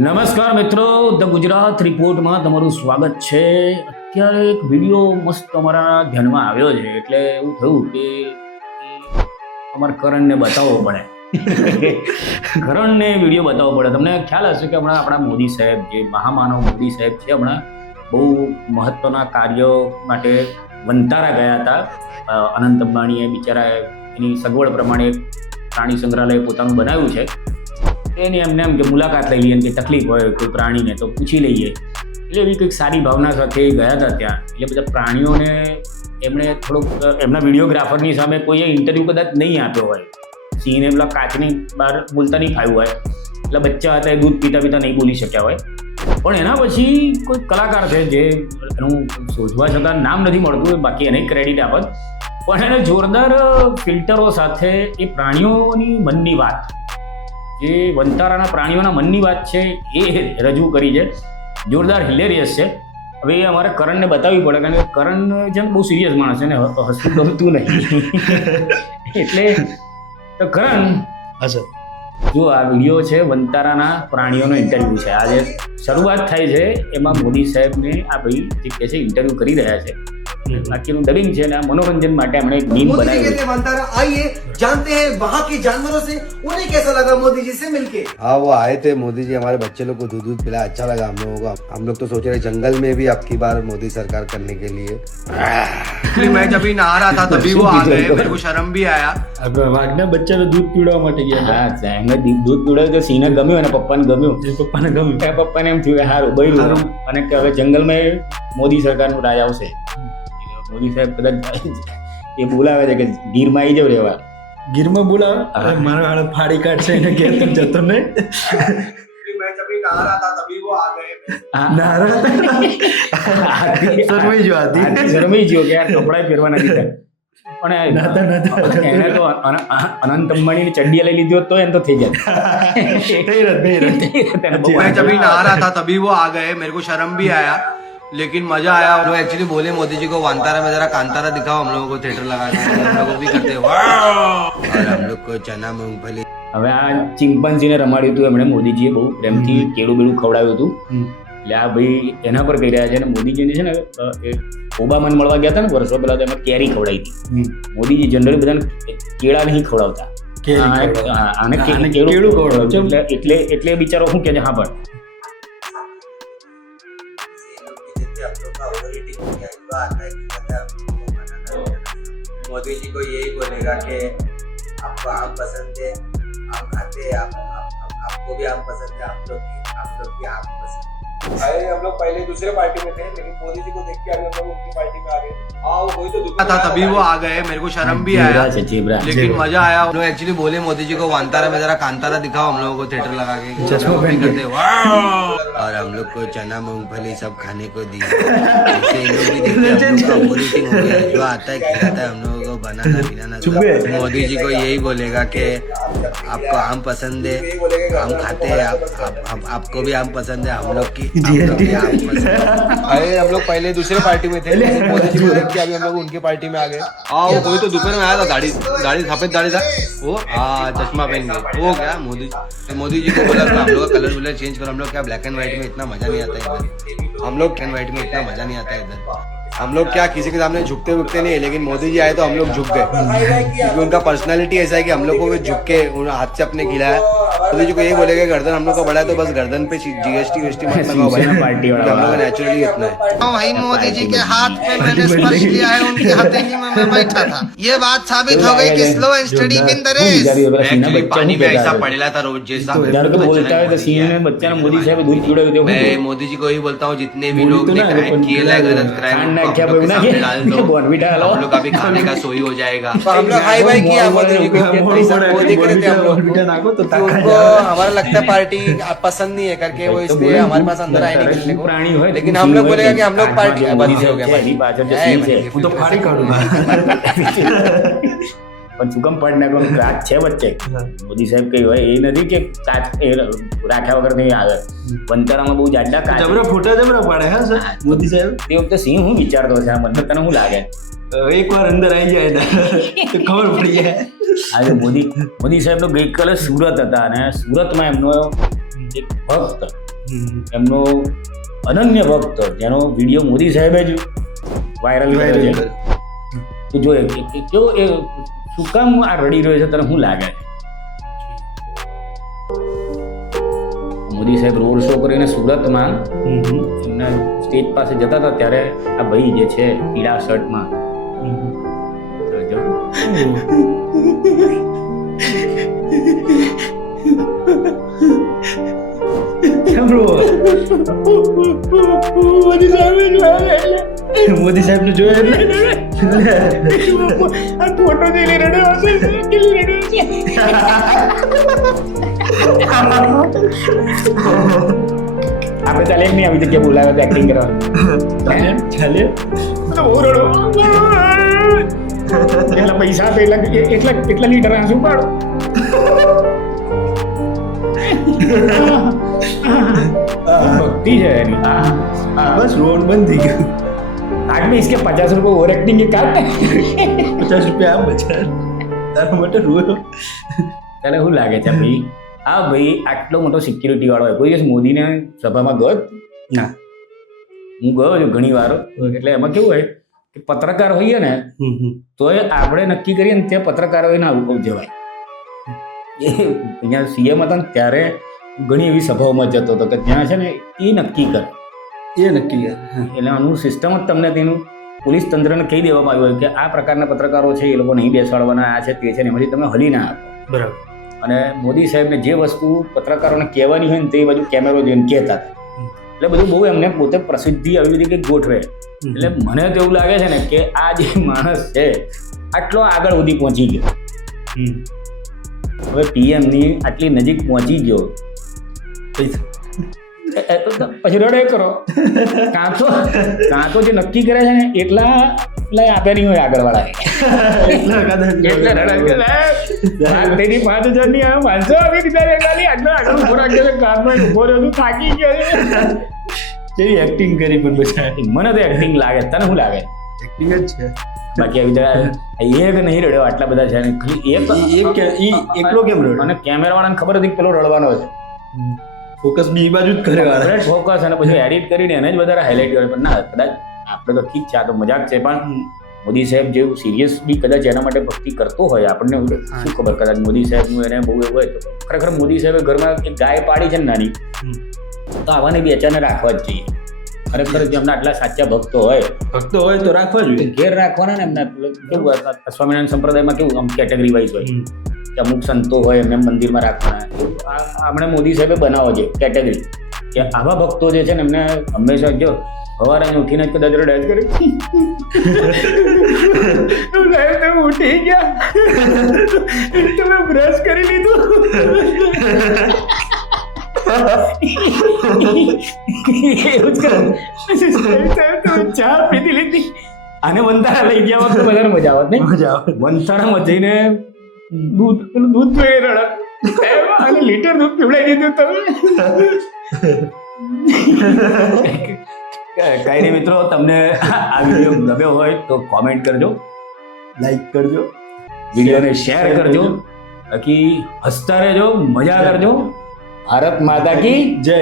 નમસ્કાર મિત્રો, ધ ગુજરાત રિપોર્ટમાં તમારું સ્વાગત છે. અત્યારે એક વિડીયો મસ્ત અમારા ધ્યાનમાં આવ્યો છે, એટલે એવું થયું કે અમારે કરણને બતાવવો પડે. કરણને વિડીયો બતાવવો પડે. તમને ખ્યાલ હશે કે હમણાં આપણા મોદી સાહેબ, જે મહામાનવ મોદી સાહેબ છે, હમણાં બહુ મહત્વના કાર્યો માટે વંતારા ગયા હતા. અનંત અંબાણીએ બિચારા એની સગવડ પ્રમાણે પ્રાણી સંગ્રહાલય પોતાનું બનાવ્યું છે. એને એમને એમ કે મુલાકાત લઈ લઈએ, કે તકલીફ હોય કોઈ પ્રાણીને તો પૂછી લઈએ, એટલે એવી કંઈક સારી ભાવના સાથે ગયા હતા ત્યાં. એટલે બધા પ્રાણીઓને એમણે થોડોક એમના વિડીયોગ્રાફરની સામે કોઈએ ઇન્ટરવ્યૂ કદાચ નહીં આપ્યો હોય. સિંહને પેલા કાચની બહાર બોલતા નહીં ફાવ્યું હોય, એટલે બચ્ચા હતા એ દૂધ પીતા પીતા નહીં બોલી શક્યા હોય. પણ એના પછી કોઈ કલાકાર છે જે એનું શોધવા છતાં નામ નથી મળતું, બાકી એને ક્રેડિટ આપત, પણ એને જોરદાર ફિલ્ટરો સાથે એ પ્રાણીઓની મનની વાત, જે વંતારાના પ્રાણીઓના મનની વાત છે, એ રજૂ કરી છે. જોરદાર હિલેરિયસ છે. હવે એ અમારે કરણને બતાવવી પડે, કારણ કે કરણ છે ને બહુ સિરિયસ માણસ છે ને, હસતું ગમતું નહીં. એટલે તો કરણ, હા સર, જો આ વિડીયો છે વંતારાના પ્રાણીઓનો ઇન્ટરવ્યૂ છે. આજે શરૂઆત થાય છે એમાં મોદી સાહેબને આ ભાઈ જે કહે છે ઇન્ટરવ્યૂ કરી રહ્યા છે. બાકીનું ડબિંગ છે ને આ મનોરંજન માટે हमने एक मीम मोदी जी बनाई. कहते हैं वंतारा, आइए जानते हैं वहाँ के जानवरों से उन्हें कैसा लगा मोदी जी से मिलके। हाँ, वो आए थे मोदी जी, हमारे बच्चे लोग को दूध दूध पिलाया, अच्छा लगा हम लोगों को. हम लोग तो सोच रहे जंगल में भी आपकी बार मोदी सरकार करने के लिए. एक्चुअली मैं जब भी नहा रहा था तभी वो आ गए, मेरे को शर्म भी आया. વાઘના બચ્ચાને દૂધ પીવડાવવા માટે ગયા હા, એમને દૂધ પીવડાવ્યું તો સિંહને ગમ્યું અને પપ્પાને ગમ્યું. પપ્પાને ગમ્યું. પપ્પાને એમ થયું હારું બૈરું, અને કે હવે જંગલમાં મોદી સરકારનું રાજ આવશે. મોદી સાહેબ કદાચ એ બોલાવે છે કે ગીરમાં આવી જાવ રહેવા. ગીરમાં બોલાવે, મારો હાલ ફાડી કાઢશે એને ઘેર તો જતો નહીં. मैं जब भी नहा रहा था तभी वो आ गए. શરમાઈ ગયો હાથી. શરમાઈ ગયો કે યાર કપડાં પહેરવા નથી થયા. પણ એને તો અનંત અંબાણીની ચડ્ડી લઈ લીધી હોત તો એને તો થઈ જાય. मैं जब भी नहा रहा था तभी वो आ गए, मेरे को शर्म भी आया लेकिन मजा आया. हम लोग एक्चुअली बोले मोदी जी को वांतारा में जरा कांतारा दिखाओ, हम लोगों को थिएटर लगा के हम लोग भी करते हैं. और हम लोग को चना मूंगफली. હવે આ ચિમ્પાન્ઝીને રમાડ્યું હતું એમણે, મોદીજીએ બહુ પ્રેમથી કેળું બેળું ખવડાવ્યું હતું. એટલે આ ભાઈ એના પર કહી રહ્યા છે. અને મોદીજીને છે ને એ ઓબામાને મળવા ગયા હતા ને વર્ષો પહેલા, તો એમાં કેરી ખવડાવી હતી. મોદીજી જનરલી બધાને કેળા નહીં ખવડાવતા, આને કેળું ખવડાવતું. એટલે બિચારો શું કે છે, હા પણ मोदी जी को यही बोलेगा कि आपको आम पसंद है, आम खाते हैं, आपको भी आम पसंद है, आप लोग की आम पसंद है. अरे हम लोग पहले दूसरे पार्टी में थे, लेकिन मोदी जी को देख के हम लोग उनकी पार्टी में आ गए. हाँ, वो वही तो दुकान था तभी वो आ गए, मेरे को शर्म भी आया છે ચેબરા. लेकिन मजा आया. हम लोग एक्चुअली बोले मोदी जी को वांतारा में जरा कांतारा दिखाओ, हम लोगों को थिएटर लगा के चश्मा हम लोग भी पहन के. करते हैं. और हम लोग को चना मूंगफली सब खाने को दी. ऐसे ये लोग भी देखते हैं, हम लोग का ऑपरेटिंग हो गया. जो आता है खिलाता है हम लोगों को बनाना पिलाना. मोदी जी को यही बोलेगा कि आपको आम पसंद है, आम खाते हैं, आपको भी आम पसंद है, हम लोग की आम पसंद है. अरे हम लोग पहले दूसरे पार्टी में थे, लेकिन मोदी जी को देख के अभी हम लोग उनकी पार्टी में आ गए. हाँ, वो कोई तो दोपहर में आया था, दाढ़ी सफेद दाढ़ी था वो. हाँ, चश्मा पहन के वो क्या मोदी जी को बोला था हम लोग का कलर वलर चेंज करो. हम लोग क्या ब्लैक एंड व्हाइट में इतना मजा नहीं आता इधर. हम लोग ब्लैक एंड व्हाइट में इतना मजा नहीं आता इधर. हम लोग क्या किसी के सामने झुकते वुकते नहीं है, लेकिन मोदी जी आए तो हम लोग झुक गए, क्योंकि उनका पर्सनालिटी ऐसा है कि हम लोग को भी झुक के हाथ से अपने खिलाया. मोदी जी को यही बोलेगा गर्दन हम लोग का बड़ा है तो बस गर्दन पे जीएसटी मत लगाओ भाई, पार्टी वाला हम लोग का नेचुरली इतना है. भाई मोदी जी के हाथ पे मैंने स्पर्श किया है, उनकी हथेली में मैं बैठा था. ये बात साबित हो गई कि slow and steady win the race. Actually पानी में ऐसा पड़ेला था रोज जैसा. જ્યારે તો બોલતા હોય તો સિંહને બચ્ચાને મોદી સાહેબે દૂધ પીવડાવ્યું. मैं मोदी जी को ही बोलता हूँ, जितने भी लोग ने क्राइम किए लाए, गलत क्राइम, खाना हम क्या लोग के बोलना सामने है? डाल दो, बोनवीटा डालो. हम लोग का भी खाने का सोई हो जाएगा. तो हम लोग हाई फाई किया मोदी जी को, ऐसा वो देख रहे थे हम लोग को. तो उनको हमारा लगता है पार्टी पसंद नहीं है करके वो इसलिए हमारे पास अंदर आए नहीं मिलने પ્રાણી હોય को. તો लेकिन સિંહ हम लोग હોય बोलेगा કે कि हम लोग पार्टी કાચમાં बंदी જે हो गया છે, એની પાછળ જે સિંહ છે, હું તો ફાડી કાઢું. પણ શું કામ પાડી નાખો? કાચ છે વચ્ચે. મોદી સાહેબ કઈ હોય એ નથી કે કાચ એ રાખ્યા વગર નહીં આવે. વંતારામાં બહુ જાડા કાચ. જબરા ફોટા જબરા પાડે. હા સર, મોદી સાહેબ તે વખતે સિંહ હું વિચારતો છે આ મને, તને શું લાગે? એકવાર અંદર આવી જાય ને તો ખબર પડી જાય. આજે મોદી સાહેબ તો ગઈકાલે સુરત હતા, અને સુરતમાં એમનો એક ભક્ત એમનો અનન્ય ભક્ત જેનો વિડીયો મોદી સાહેબે જ વાયરલ કર્યો છે. તું જો કેવો એ શું કામ આ રડી રહ્યો છે તને શું લાગે છે? મોદી સાહેબ રોડ શો કરીને સુરતમાં એમના સ્ટેજ પાસે જતા હતા ત્યારે આ ભાઈ જે છે પીળા શર્ટમાં મોદી સાહેબ ને જોયા ફોટો જોઈને રડ્યો હશે. આપણે ચાલે નહીં આવી જગ્યા બોલાવે તો એક્ટિંગ કરવા ચાલે બહુ રડો. એટલા પૈસા આપે એટલા લીટર આંસુ પાડો. ભક્તિ છે એની. બસ રોડ બંધ થઈ ગયો. आज में इसके 50 रुपये ओवर एक्टिंग के काट. 50 રૂપિયા આમ બચાર તારા માટે રોયો. તને શું લાગે છે ભાઈ? હા ભાઈ, આટલો મોટો સિક્યુરિટી વાળો હોય. કોઈ દિવસ મોદીને સભામાં ગયો? ના. હું ગયો છું ઘણી વાર. એટલે એમાં કેવું હોય કે પત્રકાર હોઈએ ને તો આપણે નક્કી કરીએ ને ત્યાં પત્રકારોએ ના જવાય. એ અહીંયા સીએમ હતા ને ત્યારે ઘણી એવી સભાઓમાં જતો હતો કે ત્યાં છે ને એ નક્કી કરે. એ નક્કી એટલે આનું સિસ્ટમ જ તમને તેનું પોલીસ તંત્રને કહી દેવામાં આવ્યું હોય કે આ પ્રકારના પત્રકારો છે એ લોકો નહીં બેસાડવાના, આ છે તે છે ને એમાંથી તમે હલી ના આપો. બરાબર. અને મોદી સાહેબને જે વસ્તુ પત્રકારોને કહેવાની હોય ને તે બાજુ કેમેરો જોઈને કહેતા હતા. એટલે બધું બહુ એમને પોતે પ્રસિદ્ધિ આવી રીતે કંઈક ગોઠવે. એટલે મને તો એવું લાગે છે ને કે આ જે માણસ છે આટલો આગળ સુધી પહોંચી ગયો. હવે પીએમની આટલી નજીક પહોંચી ગયો પછી રડે કરો. કાં તો જે નક્કી કરે છે ને એટલા આપે નહીં હોય આગળ વાળા. એટલે રડે 5,000 ની 500 આપી દીધા ખાલી આટલા આગળ ઉભો રાખ્યો છે. કારમાં ઉભો રહ્યો તું થાકી ગયો. કેવી એક્ટિંગ કરી પણ બચારી. મને તો એક્ટિંગ લાગે. તને શું લાગે? એક્ટિંગ જ છે. બાકી આવી જગ્યા એક નહીં રડ્યો, આટલા બધા છે ને ખાલી એક એકલો કેમ રડ્યો? અને કેમેરા વાળાને ખબર હતી કે પેલો રડવાનો છે. ફોકસ બી બાજુ જ કરે વાળા. ફોકસ અને પછી એડિટ કરીને એને જ વધારે હાઇલાઇટ કરે. પણ ના, કદાચ આપણે તો ઠીક છે, આ તો મજાક છે. પણ મોદી સાહેબ જેવું સિરિયસ બી કદાચ એના માટે ભક્તિ કરતો હોય આપણને શું ખબર. કદાચ મોદી સાહેબનું એને બહુ એવું હોય તો ખરેખર મોદી સાહેબે ઘરમાં એક ગાય પાડી છે ને નાની, તો આવાને બી અચાનક રાખવા જ જોઈએ. ખરેખર જેમના આટલા સાચા ભક્તો હોય તો રાખવા જોઈએ. ઘેર રાખવાના ને એમના કેવું સ્વામિનારાયણ સંપ્રદાયમાં કેવું આમ કેટેગરી વાઇઝ હોય કે અમુક સંતો હોય એમને મંદિરમાં રાખવાના. આપણે મોદી સાહેબે બનાવો છે કેટેગરી કે આવા ભક્તો જે છે ને એમને હંમેશા જો સવારે ઉઠીને જ કદાચ રડાય કરે તમે ઉઠી ગયા, તમે બ્રશ કરી લીધું, એવું જ કરે. ચા પીધી લીધી અને વંતારા લઈ ગયા હોત તો વધારે મજા આવત. નહીં મજા આવે. વંતારામાં જઈને દૂધ જોઈએ રડક અને લીટર દૂધ પીવડાવી દીધું તમે. કઈ નહીં મિત્રો, તમને આ વિડીયો ગમ્યો હોય તો કોમેન્ટ કરજો, લાઈક કરજો, વિડીયોને શેર કરજો, બાકી હસતા રહેજો, મજા કરજો. ભારત માતા કી જય.